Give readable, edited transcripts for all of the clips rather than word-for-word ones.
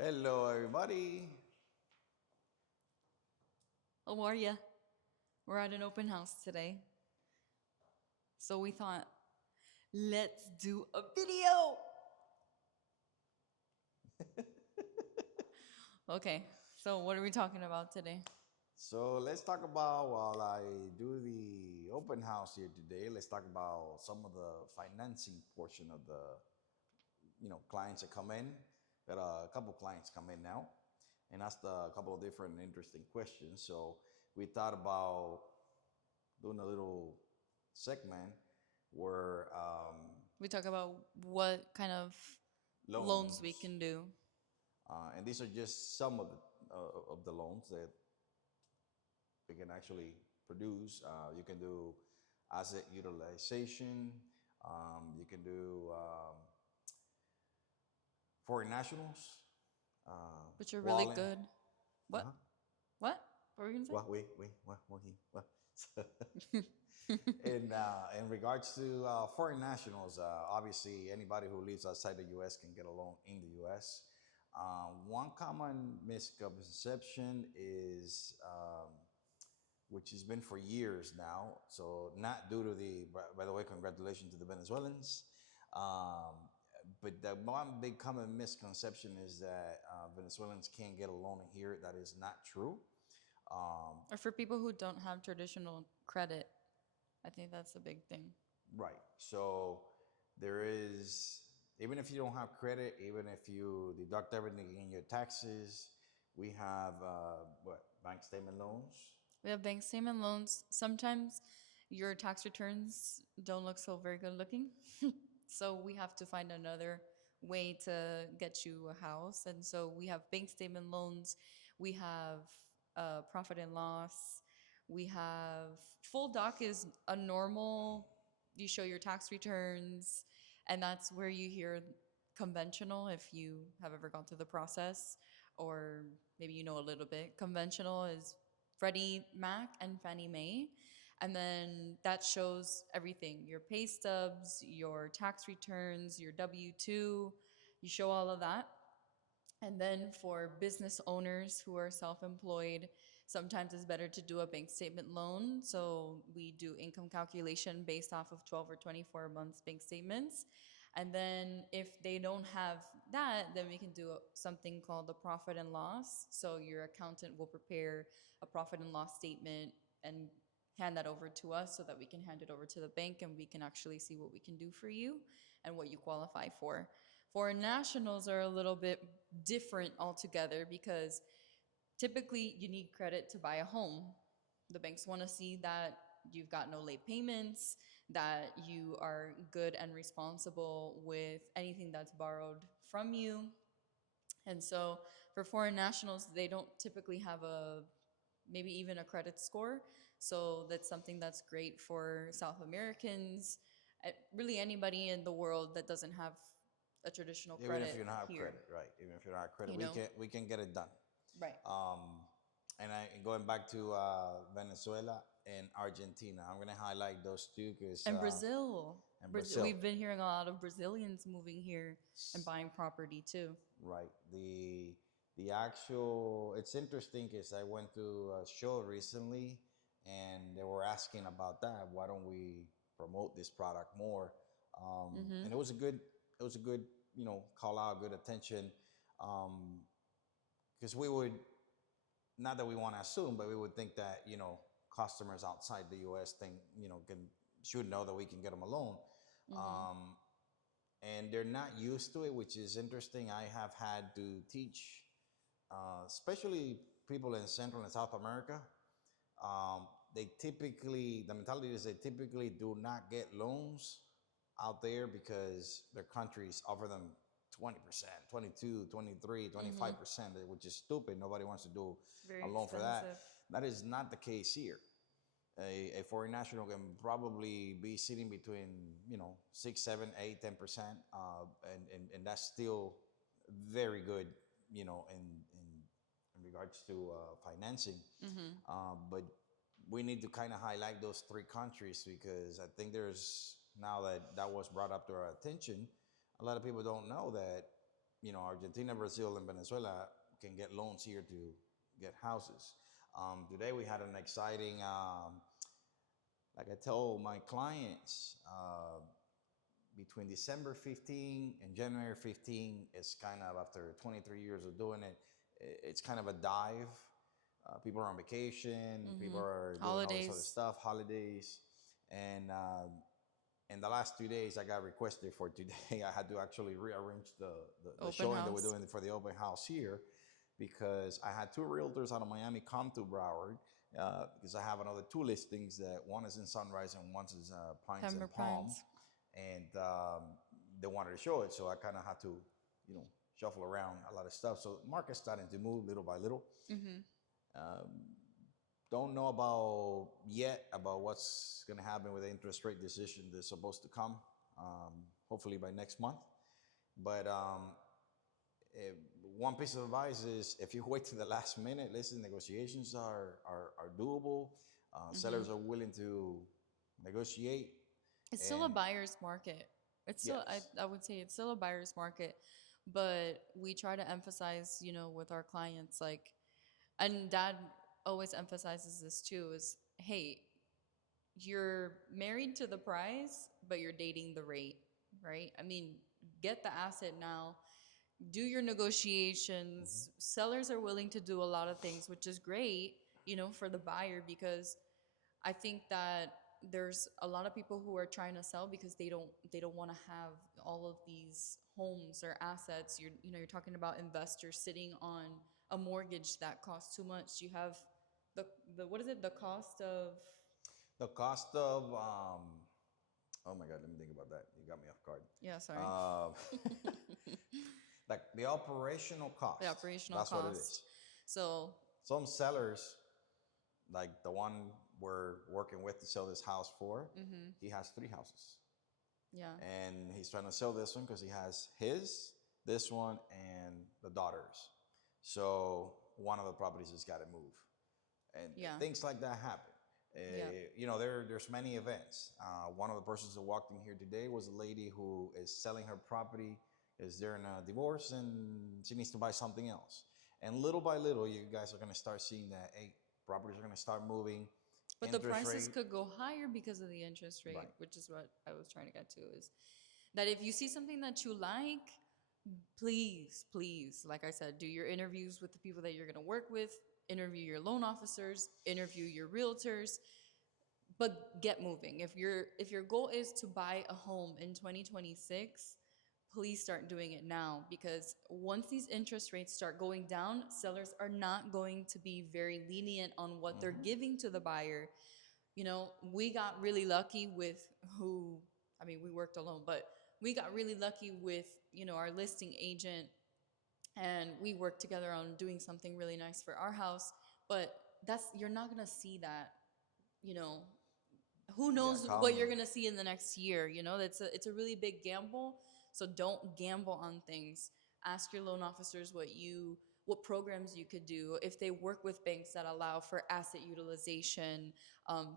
Hello, everybody. How are ya? We're at an open house today. So we thought, let's do a video. Okay, so what are we talking about today? So let's talk about while I do the open house here today. Let's talk about some of the financing portion of the clients that come in. Got a couple clients come in now, and asked a couple of different interesting questions. So we thought about doing a little segment where We talk about what kind of loans we loans, can do. and these are just some of the loans that we can actually produce. You can do asset utilization. You can do foreign nationals, Which are really wallet. good. Uh-huh. What? What were we gonna say? What? In regards to foreign nationals, obviously anybody who lives outside the U.S. can get a loan in the U.S. One common misconception is which has been for years now. So not due to by the way, congratulations to the Venezuelans. But the one big common misconception is that Venezuelans can't get a loan here. That is not true. Or for people who don't have traditional credit, I think that's a big thing. Right. So there is, even if you don't have credit, even if you deduct everything in your taxes, we have bank statement loans. We have bank statement loans. Sometimes your tax returns don't look so very good looking. So we have to find another way to get you a house. And so we have bank statement loans. We have profit and loss. We have full doc is a normal, you show your tax returns. And that's where you hear conventional if you have ever gone through the process or maybe you know a little bit. Conventional is Freddie Mac and Fannie Mae. And then that shows everything your pay stubs, your tax returns, your W 2. You show all of that. And then for business owners who are self employed, sometimes it's better to do a bank statement loan. So we do income calculation based off of 12 or 24 months bank statements. And then if they don't have that, then we can do something called the profit and loss. So your accountant will prepare a profit and loss statement and hand that over to us so that we can hand it over to the bank and we can actually see what we can do for you and what you qualify for. Foreign nationals are a little bit different altogether because typically you need credit to buy a home. The banks want to see that you've got no late payments, that you are good and responsible with anything that's borrowed from you. And so for foreign nationals, they don't typically have a maybe even a credit score. So that's something that's great for South Americans, really anybody in the world that doesn't have a traditional Even if credit you don't have here, credit, right? Even if you don't have credit, you we know? can get it done. Right. Going back to Venezuela and Argentina, I'm gonna highlight those two because And Brazil. and Brazil, We've been hearing a lot of Brazilians moving here and buying property too. right? The actual it's interesting because I went to a show recently and they were asking about that. Why don't we promote this product more? And it was a good call out, good attention, because we would not that we want to assume, but we would think that customers outside the U.S. think should know that we can get them a loan, and they're not used to it, which is interesting. I have had to teach, especially people in Central and South America. The mentality is they typically do not get loans out there because their countries offer them 20%, 22, 23, 25%, which is stupid. Nobody wants to do Very a loan for that. expensive. That is not the case here. A foreign national can probably be sitting between 6, 7, 8, 10%, and that's still very good, in regards to financing. But we need to kind of highlight those three countries because I think now that was brought up to our attention, a lot of people don't know that Argentina, Brazil, and Venezuela can get loans here to get houses. Today we had an exciting, like I told my clients, between December 15 and January 15, it's kind of after 23 years of doing it, it's kind of a dive. People are on vacation, people are doing all this other Holidays. stuff, holidays, and in the last 2 days, I got requested for today. I had to actually rearrange the Open showing that we're house. doing for the open house here because I had two realtors out of Miami come to Broward because I have another two listings that one is in Sunrise and one is Pines Pembroke and Palm, Pines. and they wanted to show it, so I kind of had to, shuffle around a lot of stuff. So the market's starting to move little by little. Mm-hmm. Um, don't know about what's going to happen with the interest rate decision that's supposed to come, hopefully by next month. But if, one piece of advice is if you wait to the last minute, listen, negotiations are doable. Mm-hmm. Sellers are willing to negotiate. It's still a And buyer's market. It's still, yes, I would say it's still a buyer's market, but we try to emphasize, with our clients, like, and dad always emphasizes this too, is, hey, you're married to the price, but you're dating the rate, right? I mean, get the asset now, do your hmm, negotiations. Sellers are willing to do a lot of things, which is great, for the buyer, because I think that there's a lot of people who are trying to sell because they don't want to have all of these homes or assets. You're talking about investors sitting on a mortgage that costs too much. You have the the what is it? The cost of, the cost of oh my God, let me think about that. You got me off guard. yeah, sorry. Uh, like the operational The cost. operational That's what it cost. is. So, Some sellers, like the one we're working with to sell this house for, mhm, he has three houses. yeah, And he's trying to sell this one because he has his, this one, and the daughter's. So one of the properties has got to move. And yeah, things like that happen. yeah, There's many events. One of the persons that walked in here today was a lady who is selling her property, is there in a divorce, and she needs to buy something else. And little by little, you guys are going to start seeing that, hey, properties are going to start moving, but the interest prices rate, could go higher because of the interest rate, right. which is what I was trying to get to, is that if you see something that you like, please, please, like I said, do your interviews with the people that you're going to work with, interview your loan officers, interview your realtors, but get moving. If your goal is to buy a home in 2026, please start doing it now, because once these interest rates start going down, sellers are not going to be very lenient on what they're Mm-hmm. giving to the buyer. We got really lucky with who, I mean, we worked alone, but we got really lucky with, our listing agent, and we worked together on doing something really nice for our house. But you're not going to see that, you know, who Yeah, knows what come. you're going to see in the next year. It's a really big gamble. So don't gamble on things. Ask your loan officers what programs you could do, if they work with banks that allow for asset utilization,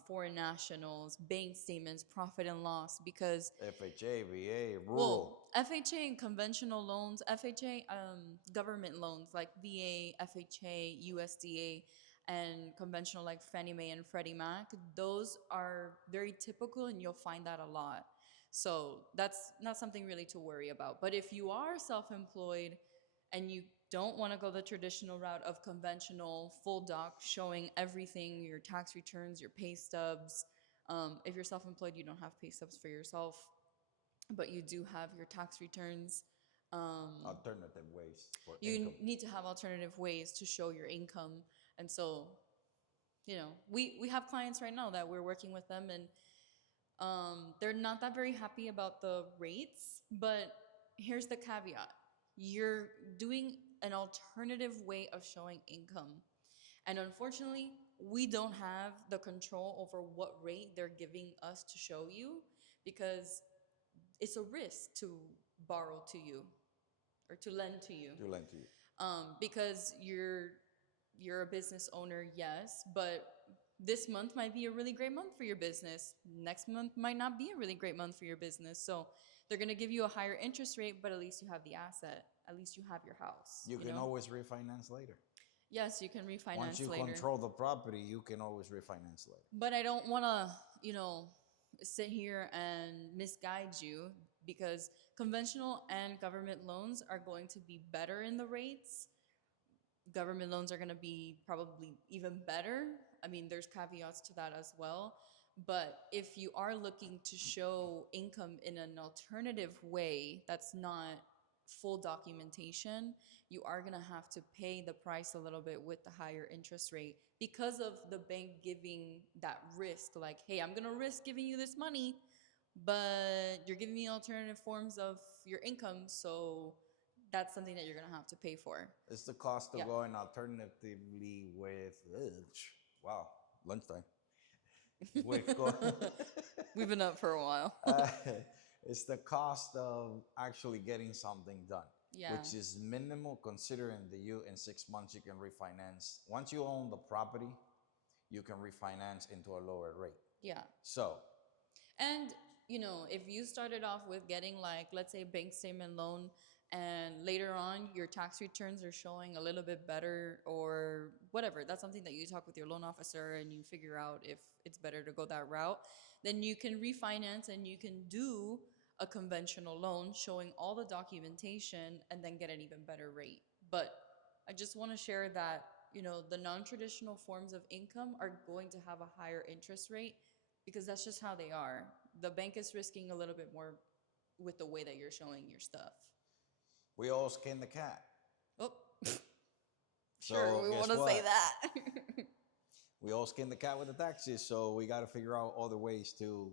foreign nationals, bank statements, profit and loss. Because, FHA, VA, rural. well, FHA and conventional loans, FHA, government loans like VA, FHA, USDA, and conventional like Fannie Mae and Freddie Mac, those are very typical, and you'll find that a lot. So that's not something really to worry about. But if you are self employed and you don't want to go the traditional route of conventional full doc showing everything, your tax returns, your pay stubs, if you're self employed, you don't have pay stubs for yourself, but you do have your tax returns. Alternative ways for You income. need to have alternative ways to show your income. And so, we have clients right now that we're working with them, and they're not that very happy about the rates. But here's the caveat: you're doing an alternative way of showing income. And unfortunately, we don't have the control over what rate they're giving us to show you, because it's a risk to borrow to you or to lend to you. To lend to you. Because you're a business owner, yes, but this month might be a really great month for your business. Next month might not be a really great month for your business. So they're going to give you a higher interest rate, but at least you have the asset at least you have your house. You can know? always refinance later. Yes, you can refinance Once you later. control the property, you can always refinance later. But I don't want to, sit here and misguide you because conventional and government loans are going to be better in the rates. Government loans are going to be probably even better. I mean, there's caveats to that as well. But if you are looking to show income in an alternative way that's not full documentation, you are going to have to pay the price a little bit with the higher interest rate because of the bank giving that risk. Like, hey, I'm going to risk giving you this money, but you're giving me alternative forms of your income. So that's something that you're going to have to pay for. It's the cost of Yeah. going alternatively with, wow, lunchtime. With We've been up for a while. it's the cost of actually getting something done, Yeah. which is minimal considering that you in 6 months you can refinance. Once you own the property, you can refinance into a lower rate. Yeah. So, And, if you started off with getting like, let's say, bank statement loan, and later on your tax returns are showing a little bit better or whatever, that's something that you talk with your loan officer and you figure out if it's better to go that route, then you can refinance and you can do a conventional loan showing all the documentation and then get an even better rate. But I just want to share that, the non-traditional forms of income are going to have a higher interest rate because that's just how they are. The bank is risking a little bit more with the way that you're showing your stuff. we all skin the cat. Oh, So sure, we guess want to what? say that. We all skin the cat with the taxes, so we got to figure out other ways to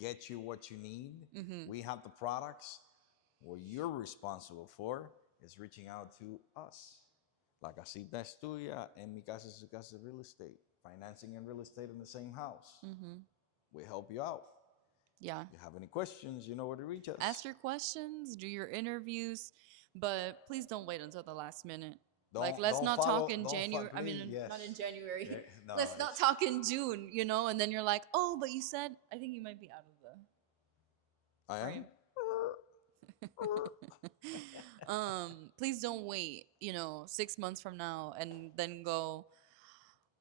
get you what you need. We have the products. What you're responsible for is reaching out to us. La Casita Es Tuya and Mi Casa Es Casa Real Estate. Financing and real estate in the same house. We help you out. Yeah. If you have any questions, you know where to reach us. Ask your questions, do your interviews, but please don't wait until the last minute. Let's not talk in January. I mean, not in January. Yeah, no, Let's not talk in June, and then you're like, oh, but you said, I think you might be out of the I am. frame. Please don't wait, 6 months from now and then go,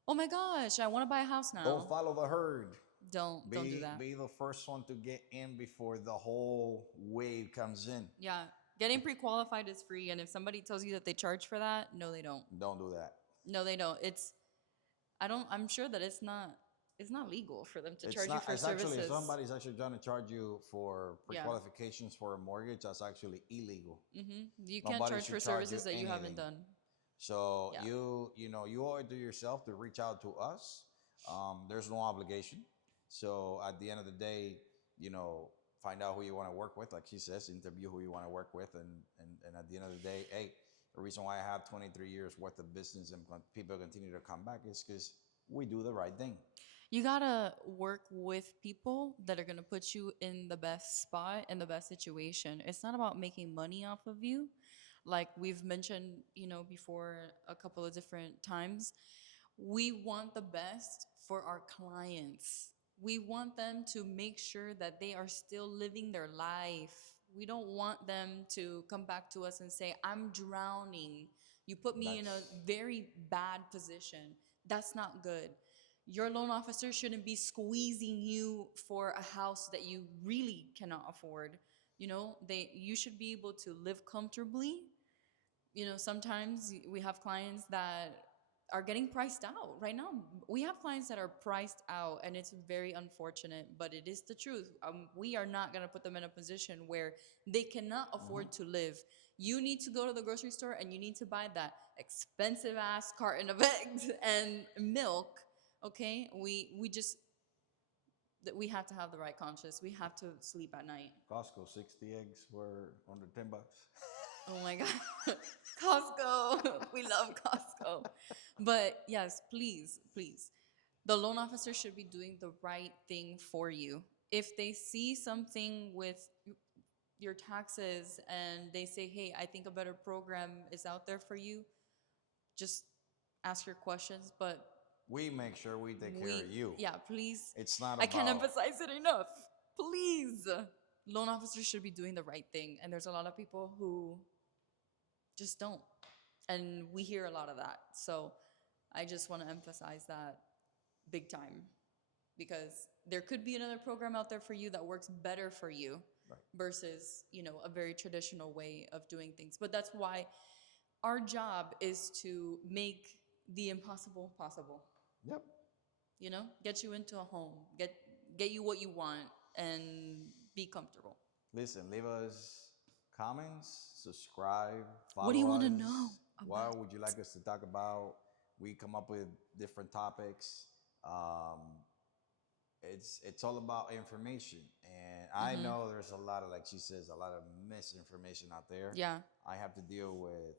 oh my gosh, I want to buy a house now. Don't follow the herd. Don't do that. Be the first one to get in before the whole wave comes in. Yeah. Getting pre-qualified is free, and if somebody tells you that they charge for that, no, they don't. Don't do that. No, they don't. I'm sure that it's not legal for them to charge you for services. Actually, if somebody's actually trying to charge you for pre-qualifications for a mortgage, that's actually illegal. You can't charge for services that you haven't done. So you owe it to yourself to reach out to us. There's no obligation. So at the end of the day, find out who you want to work with. Like she says, interview who you want to work with. And at the end of the day, hey, the reason why I have 23 years worth of business and people continue to come back is because we do the right thing. You got to work with people that are going to put you in the best spot, in the best situation. It's not about making money off of you. Like we've mentioned, before a couple of different times, we want the best for our clients. We want them to make sure that they are still living their life. We don't want them to come back to us and say, I'm drowning. You put me in a very bad position. That's not good. Your loan officer shouldn't be squeezing you for a house that you really cannot afford. You should be able to live comfortably. Sometimes we have clients that are getting priced out right now. We have clients that are priced out, and it's very unfortunate, but it is the truth. We are not going to put them in a position where they cannot afford to live. You need to go to the grocery store and you need to buy that expensive ass carton of eggs and milk. Okay, we have to have the right conscience. We have to sleep at night. Costco, 60 eggs were under $10. Oh my God. Costco. We love Costco. But yes, please. The loan officer should be doing the right thing for you. If they see something with your taxes and they say, hey, I think a better program is out there for you, just ask your questions. But we make sure we take care of you. Yeah, please. It's not I can't emphasize it enough. Please. loan officers should be doing the right thing, and there's a lot of people who just don't, and we hear a lot of that. So I just want to emphasize that big time, because there could be another program out there for you that works better for you Right. versus, a very traditional way of doing things. But that's why our job is to make the impossible possible. Yep. Get you into a home, get you what you want, and be comfortable. Listen, leave us comments, subscribe, What do you follow want to us. know What about? would you like us to talk about? We come up with different topics. Um, it's all about information, and I know there's a lot of, like she says, a lot of misinformation out there. Yeah. I have to deal with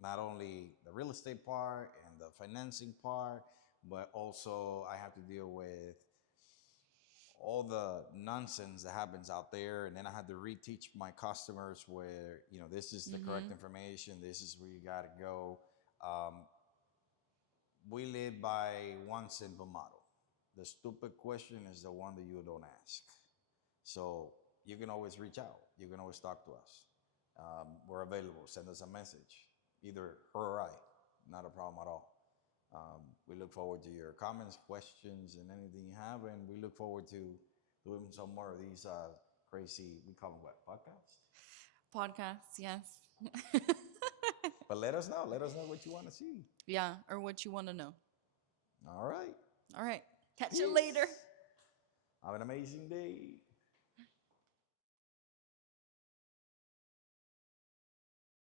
not only the real estate part and the financing part, but also I have to deal with all the nonsense that happens out there, and then I had to reteach my customers where this is the correct information, this is where you got to go. um, we live by one simple model: the stupid question is the one that you don't ask. So you can always reach out, you can always talk to us. We're available, send us a message, either her or I, not a problem at all. We look forward to your comments, questions, and anything you have, and we look forward to doing some more of these crazy, we call them what, podcasts? Podcasts, yes. But let us know. Let us know what you want to see. Yeah, or what you want to know. All right. All right. Catch Peace. you later. Have an amazing day.